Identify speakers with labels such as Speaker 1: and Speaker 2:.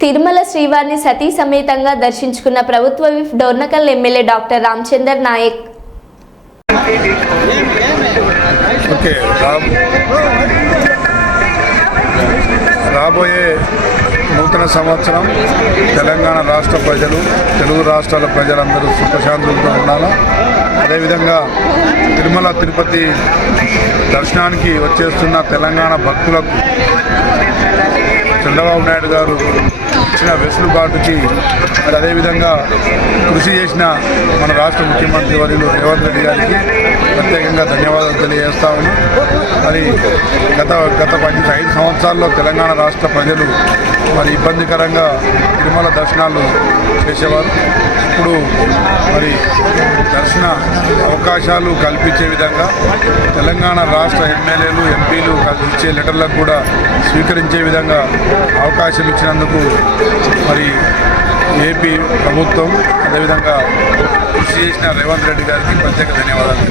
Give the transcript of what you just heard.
Speaker 1: తిరుమల శ్రీవారిని సతీ సమేతంగా దర్శించుకున్న ప్రభుత్వ whip Dornakal MLA doctor Ramachandar Nayak.
Speaker 2: Okay రాబోయే నూతన సంవత్సరం తెలంగాణ రాష్ట్ర ప్రజలు తెలుగు రాష్ట్రాల ప్రజలందరూ సుఖశాంతులతో ఉండాలా? అదేవిధంగా తిరుమల తిరుపతి దర్శనానికి వచ్చేస్తున్న తెలంగాణ భక్తులకు చంద్రబాబు నాయుడు గారు చేసిన వెసులుబాటుకి మరి అదేవిధంగా కృషి చేసిన మన రాష్ట్ర ముఖ్యమంత్రి వర్యులు రేవంత్ రెడ్డి గారికి ప్రత్యేకంగా ధన్యవాదాలు తెలియజేస్తామని మరి గత గత పది ఐదు సంవత్సరాల్లో తెలంగాణ రాష్ట్ర ప్రజలు మరి ఇబ్బందికరంగా తిరుమల దర్శనాలు చేసేవారు. ఇప్పుడు మరి అవకాశాలు కల్పించే విధంగా తెలంగాణ రాష్ట్ర ఎమ్మెల్యేలు ఎంపీలు ఇచ్చే లెటర్లకు కూడా స్వీకరించే విధంగా అవకాశం ఇచ్చినందుకు మరి ఏపీ ప్రభుత్వం అదేవిధంగా కృషి చేసిన రేవంత్ రెడ్డి గారికి ప్రత్యేక ధన్యవాదాలు.